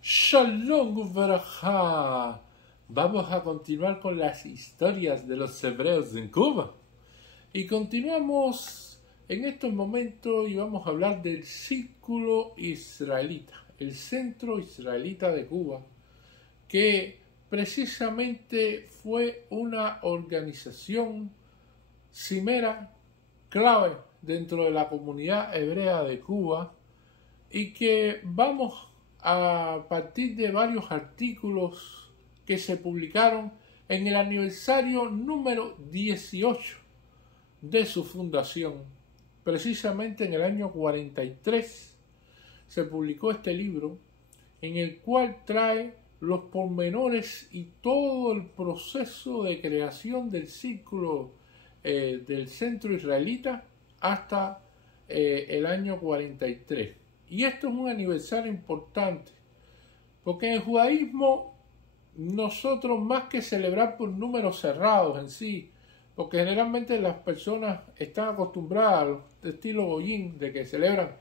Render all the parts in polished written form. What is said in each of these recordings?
Shalom Uvraja. Vamos a continuar con las historias de los hebreos en Cuba. Y continuamos en estos momentos y vamos a hablar del Círculo Israelita, el Centro Israelita de Cuba, que precisamente fue una organización cimera clave dentro de la comunidad hebrea de Cuba y que vamos a partir de varios artículos que se publicaron en el aniversario número 18 de su fundación. Precisamente en el año 43 se publicó este libro en el cual trae los pormenores y todo el proceso de creación del círculo del centro israelita hasta el año 43. Y esto es un aniversario importante, porque en el judaísmo nosotros, más que celebrar por números cerrados en sí, porque generalmente las personas están acostumbradas al estilo Goyín, de que celebran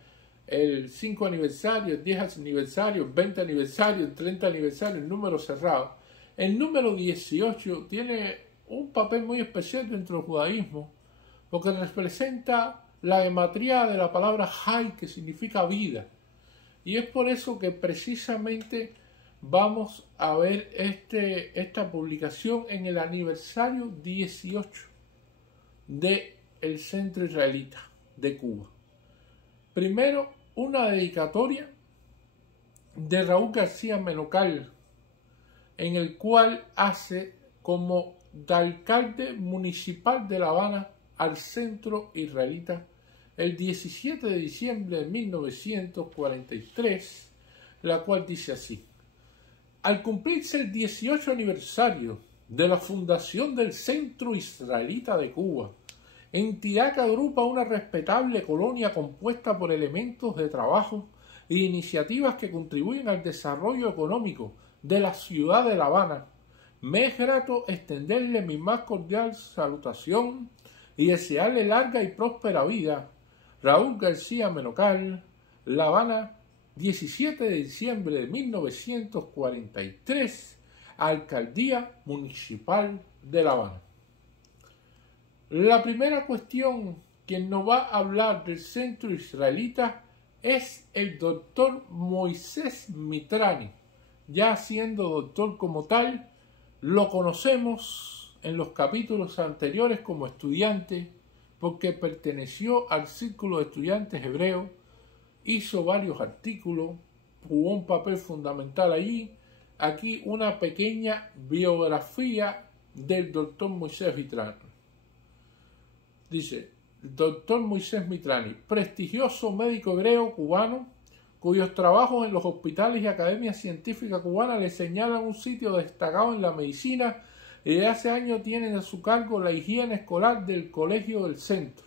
el 5 aniversario, el 10 aniversario, el 20 aniversario, el 30 aniversario, el número cerrado. El número 18 tiene un papel muy especial dentro del judaísmo, porque representa la gematría de la palabra Hay, que significa vida. Y es por eso que precisamente vamos a ver esta publicación en el aniversario 18 del Centro Israelita de Cuba. Primero, una dedicatoria de Raúl García Menocal, en el cual hace como de alcalde municipal de La Habana al Centro Israelita el 17 de diciembre de 1943, la cual dice así: al cumplirse el 18 aniversario de la fundación del Centro Israelita de Cuba, entidad que agrupa una respetable colonia compuesta por elementos de trabajo e iniciativas que contribuyen al desarrollo económico de la ciudad de La Habana, me es grato extenderle mi más cordial salutación y desearle larga y próspera vida. Raúl García Menocal, La Habana, 17 de diciembre de 1943, Alcaldía Municipal de La Habana. La primera cuestión que nos va a hablar del Centro Israelita es el doctor Moisés Mitrani. Ya siendo doctor como tal, lo conocemos en los capítulos anteriores como estudiante, porque perteneció al Círculo de Estudiantes Hebreos, hizo varios artículos, jugó un papel fundamental allí. Aquí una pequeña biografía del doctor Moisés Mitrani. Dice: doctor Moisés Mitrani, prestigioso médico hebreo cubano, cuyos trabajos en los hospitales y academias científicas cubanas le señalan un sitio destacado en la medicina, y de hace años tienen a su cargo la higiene escolar del Colegio del Centro.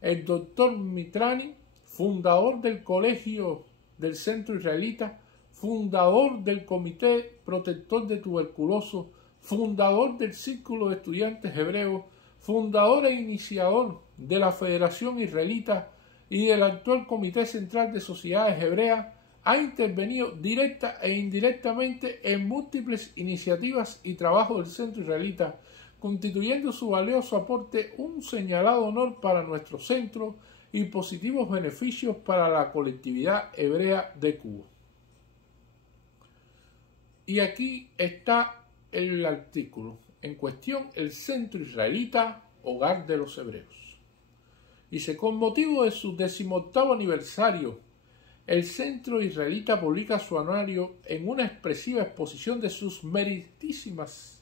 El doctor Mitrani, fundador del Colegio del Centro Israelita, fundador del Comité Protector de Tuberculosos, fundador del Círculo de Estudiantes Hebreos, fundador e iniciador de la Federación Israelita y del actual Comité Central de Sociedades Hebreas, ha intervenido directa e indirectamente en múltiples iniciativas y trabajos del Centro Israelita, constituyendo su valioso aporte un señalado honor para nuestro centro y positivos beneficios para la colectividad hebrea de Cuba. Y aquí está el artículo en cuestión: el Centro Israelita, hogar de los hebreos. Dice: con motivo de su 18º aniversario, el Centro Israelita publica su anuario en una expresiva exposición de sus meritísimas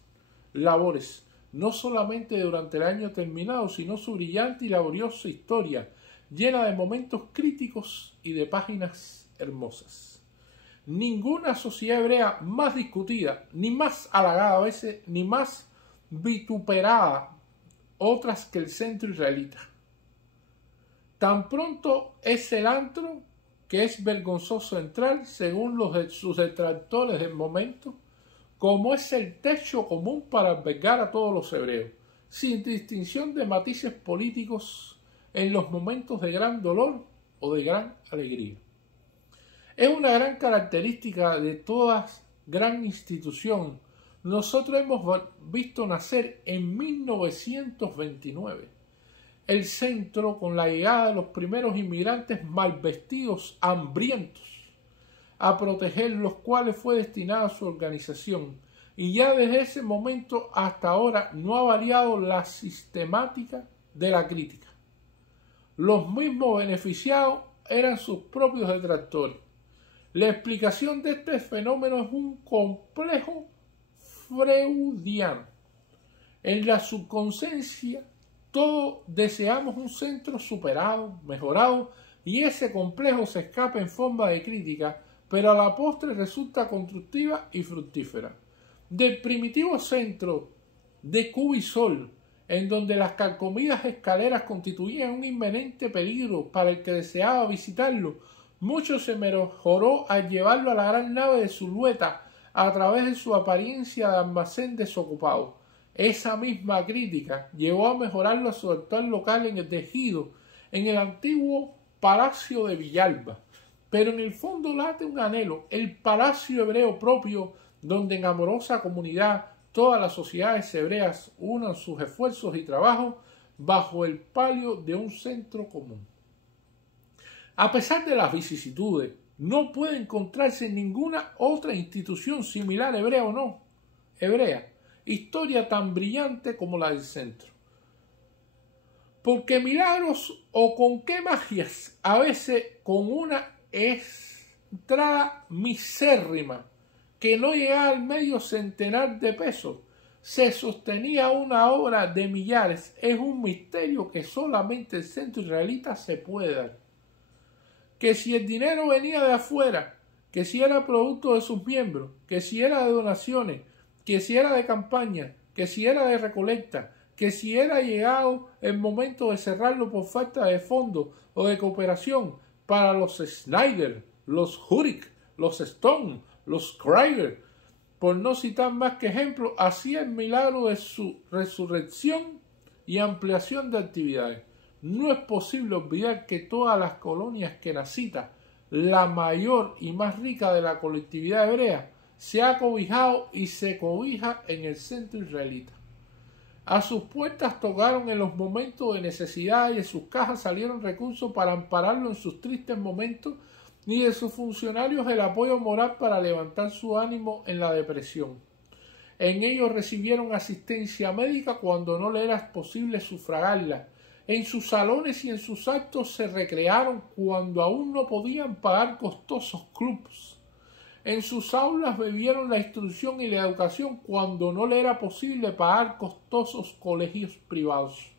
labores, no solamente durante el año terminado, sino su brillante y laboriosa historia, llena de momentos críticos y de páginas hermosas. Ninguna sociedad hebrea más discutida, ni más halagada a veces, ni más vituperada otras que el Centro Israelita. Tan pronto es el antro que es vergonzoso entrar, según sus detractores del momento, como es el techo común para albergar a todos los hebreos, sin distinción de matices políticos, en los momentos de gran dolor o de gran alegría. Es una gran característica de toda gran institución. Nosotros hemos visto nacer en 1929 el centro con la llegada de los primeros inmigrantes mal vestidos, hambrientos, a proteger los cuales fue destinada su organización. Y ya desde ese momento hasta ahora no ha variado la sistemática de la crítica. Los mismos beneficiados eran sus propios detractores. La explicación de este fenómeno es un complejo freudiano. En la subconsciencia todos deseamos un centro superado, mejorado, y ese complejo se escapa en forma de crítica, pero a la postre resulta constructiva y fructífera. Del primitivo centro de Cubisol, en donde las carcomidas escaleras constituían un inminente peligro para el que deseaba visitarlo, mucho se mejoró al llevarlo a la gran nave de Zulueta a través de su apariencia de almacén desocupado. Esa misma crítica llevó a mejorarlo a su actual local en el Tejido, en el antiguo Palacio de Villalba. Pero en el fondo late un anhelo, el palacio hebreo propio, donde en amorosa comunidad todas las sociedades hebreas unan sus esfuerzos y trabajos bajo el palio de un centro común. A pesar de las vicisitudes, no puede encontrarse ninguna otra institución similar, hebrea o no hebrea, historia tan brillante como la del centro. Porque milagros o con qué magias, a veces con una entrada misérrima que no llegaba al medio centenar de pesos, se sostenía una obra de millares, es un misterio que solamente el centro israelita se puede dar. Que si el dinero venía de afuera, que si era producto de sus miembros, que si era de donaciones, que si era de campaña, que si era de recolecta, que si era llegado el momento de cerrarlo por falta de fondos o de cooperación para los Snyder, los Hurik, los Stone, los Krieger, por no citar más que ejemplos, hacía el milagro de su resurrección y ampliación de actividades. No es posible olvidar que todas las colonias kenazitas, la mayor y más rica de la colectividad hebrea, se ha cobijado y se cobija en el centro israelita. A sus puertas tocaron en los momentos de necesidad y de sus cajas salieron recursos para ampararlo en sus tristes momentos y de sus funcionarios el apoyo moral para levantar su ánimo en la depresión. En ellos recibieron asistencia médica cuando no le era posible sufragarla. En sus salones y en sus actos se recrearon cuando aún no podían pagar costosos clubs. En sus aulas bebieron la instrucción y la educación cuando no le era posible pagar costosos colegios privados.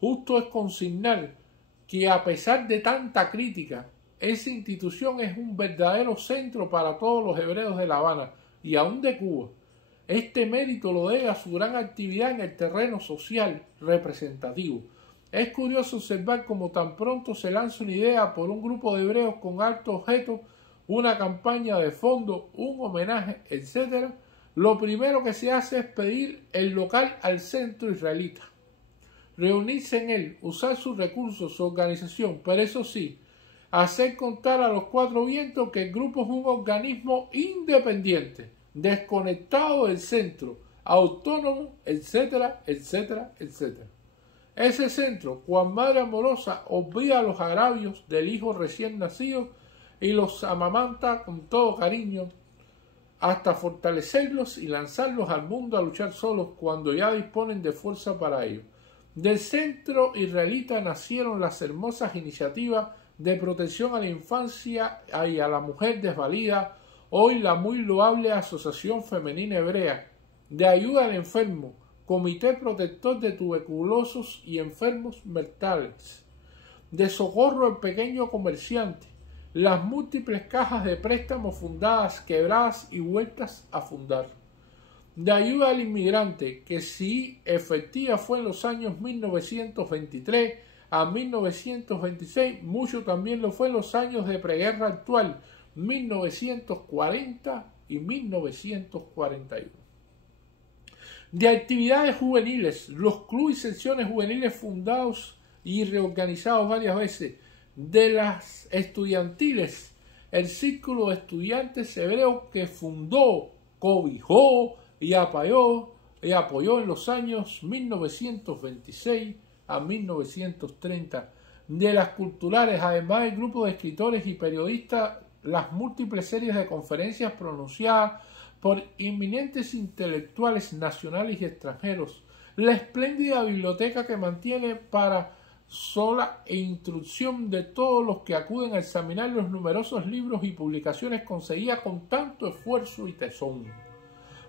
Justo es consignar que a pesar de tanta crítica, esa institución es un verdadero centro para todos los hebreos de La Habana y aún de Cuba. Este mérito lo debe a su gran actividad en el terreno social representativo. Es curioso observar cómo tan pronto se lanza una idea por un grupo de hebreos con alto objeto, una campaña de fondo, un homenaje, etc., lo primero que se hace es pedir el local al centro israelita, reunirse en él, usar sus recursos, su organización, pero eso sí, hacer contar a los cuatro vientos que el grupo es un organismo independiente, desconectado del centro, autónomo, etcétera, etcétera, etcétera. Ese centro, cuan madre amorosa, olvida los agravios del hijo recién nacido y los amamanta con todo cariño hasta fortalecerlos y lanzarlos al mundo a luchar solos cuando ya disponen de fuerza para ello. Del centro israelita nacieron las hermosas iniciativas de protección a la infancia y a la mujer desvalida, hoy la muy loable Asociación Femenina Hebrea, de ayuda al enfermo, Comité Protector de Tuberculosos y Enfermos Mentales, de socorro al pequeño comerciante, las múltiples cajas de préstamos fundadas, quebradas y vueltas a fundar, de ayuda al inmigrante, que si efectiva fue en los años 1923 a 1926, mucho también lo fue en los años de preguerra actual, 1940 y 1941. De actividades juveniles, los clubes y secciones juveniles fundados y reorganizados varias veces, de las estudiantiles el círculo de estudiantes hebreos que fundó, cobijó y apoyó en los años 1926 a 1930. De las culturales, además del grupo de escritores y periodistas, las múltiples series de conferencias pronunciadas por eminentes intelectuales nacionales y extranjeros, la espléndida biblioteca que mantiene para sola e instrucción de todos los que acuden a examinar los numerosos libros y publicaciones conseguidas con tanto esfuerzo y tesón.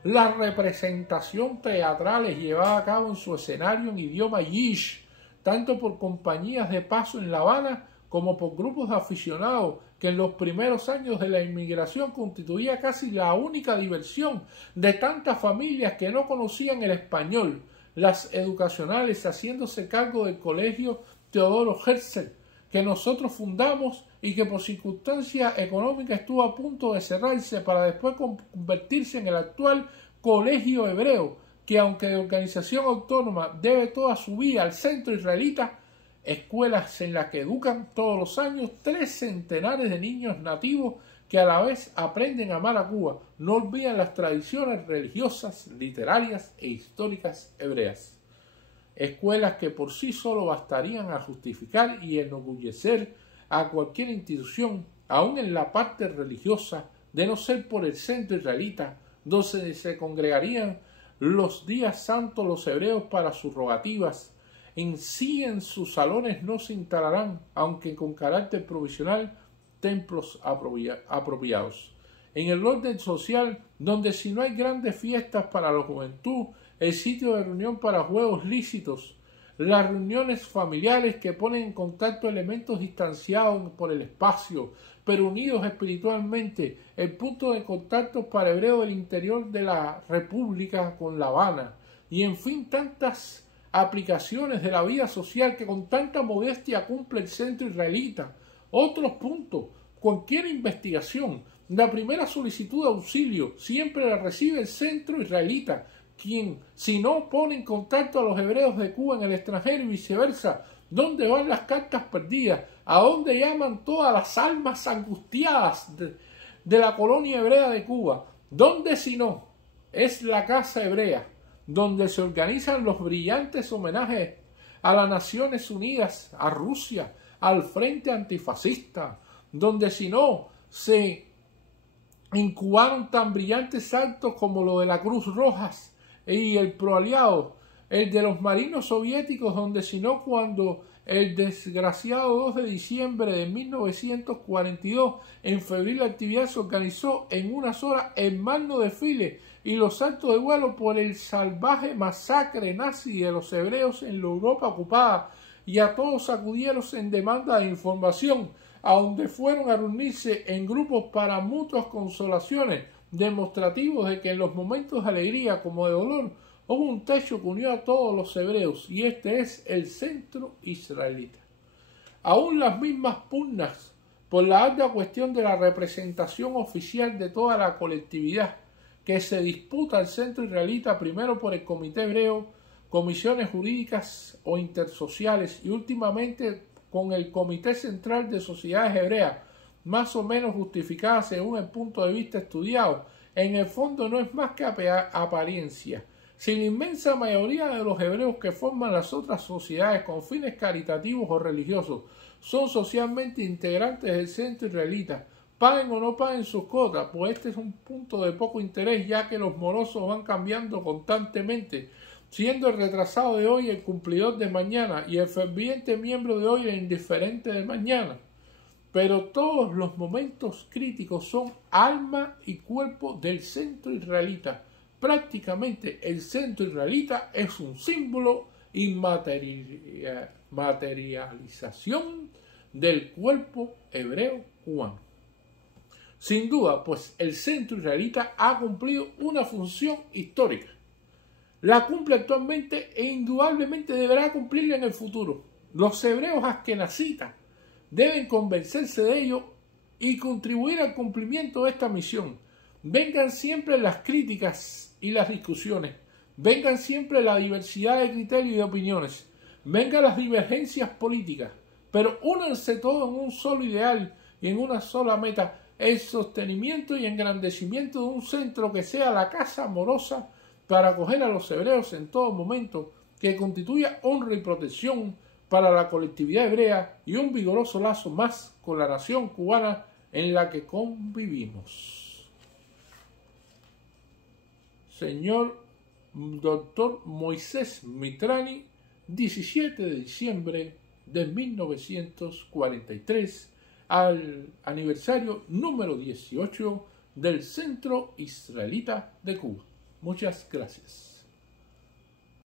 La representación teatral es llevada a cabo en su escenario en idioma yiddish, tanto por compañías de paso en La Habana como por grupos de aficionados que en los primeros años de la inmigración constituía casi la única diversión de tantas familias que no conocían el español, las educacionales haciéndose cargo del colegio Teodoro Herzl, que nosotros fundamos y que por circunstancias económicas estuvo a punto de cerrarse para después convertirse en el actual Colegio Hebreo, que aunque de organización autónoma debe toda su vida al centro israelita, escuelas en las que educan todos los años 3 centenares de niños nativos que a la vez aprenden a amar a Cuba, no olvidan las tradiciones religiosas, literarias e históricas hebreas. Escuelas que por sí solo bastarían a justificar y enorgullecer a cualquier institución, aun en la parte religiosa, de no ser por el centro israelita, donde se congregarían los días santos los hebreos para sus rogativas. En sus salones no se instalarán, aunque con carácter provisional, templos apropiados. En el orden social, donde si no hay grandes fiestas para la juventud, el sitio de reunión para juegos lícitos, las reuniones familiares que ponen en contacto elementos distanciados por el espacio, pero unidos espiritualmente, el punto de contacto para hebreos del interior de la República con La Habana, y en fin tantas aplicaciones de la vida social que con tanta modestia cumple el centro israelita. Otros puntos, cualquier investigación, la primera solicitud de auxilio siempre la recibe el centro israelita, quien, si no pone en contacto a los hebreos de Cuba en el extranjero y viceversa, ¿dónde van las cartas perdidas? ¿A dónde llaman todas las almas angustiadas de la colonia hebrea de Cuba? ¿Dónde si no? Es la Casa Hebrea, donde se organizan los brillantes homenajes a las Naciones Unidas, a Rusia, al Frente Antifascista, donde si no se incubaron tan brillantes actos como lo de la Cruz Roja y el proaliado, el de los marinos soviéticos, donde si no cuando el desgraciado 2 de diciembre de 1942 en febril la actividad se organizó en unas horas en magno desfile y los actos de vuelo por el salvaje masacre nazi de los hebreos en la Europa ocupada, y a todos acudieron en demanda de información, a donde fueron a reunirse en grupos para mutuas consolaciones, demostrativos de que en los momentos de alegría como de dolor hubo un techo que unió a todos los hebreos, y este es el centro israelita. Aún las mismas pugnas por la alta cuestión de la representación oficial de toda la colectividad que se disputa el centro israelita, primero por el Comité Hebreo, comisiones jurídicas o intersociales, y últimamente con el Comité Central de Sociedades Hebreas, más o menos justificadas según el punto de vista estudiado, en el fondo no es más que apariencia. Si la inmensa mayoría de los hebreos que forman las otras sociedades con fines caritativos o religiosos son socialmente integrantes del centro israelita, paguen o no paguen sus cuotas, pues este es un punto de poco interés, ya que los morosos van cambiando constantemente, siendo el retrasado de hoy el cumplidor de mañana y el ferviente miembro de hoy el indiferente de mañana. Pero todos los momentos críticos son alma y cuerpo del centro israelita. Prácticamente el centro israelita es un símbolo y materialización del cuerpo hebreo cubano. Sin duda, pues el centro israelita ha cumplido una función histórica. La cumple actualmente e indudablemente deberá cumplirla en el futuro. Los hebreos askenazitas deben convencerse de ello y contribuir al cumplimiento de esta misión. Vengan siempre las críticas y las discusiones, vengan siempre la diversidad de criterios y de opiniones, vengan las divergencias políticas, pero únanse todos en un solo ideal y en una sola meta, el sostenimiento y engrandecimiento de un centro que sea la casa amorosa para acoger a los hebreos en todo momento, que constituya honra y protección para la colectividad hebrea y un vigoroso lazo más con la nación cubana en la que convivimos. Señor Dr. Moisés Mitrani, 17 de diciembre de 1943, al aniversario número 18 del Centro Israelita de Cuba. Muchas gracias.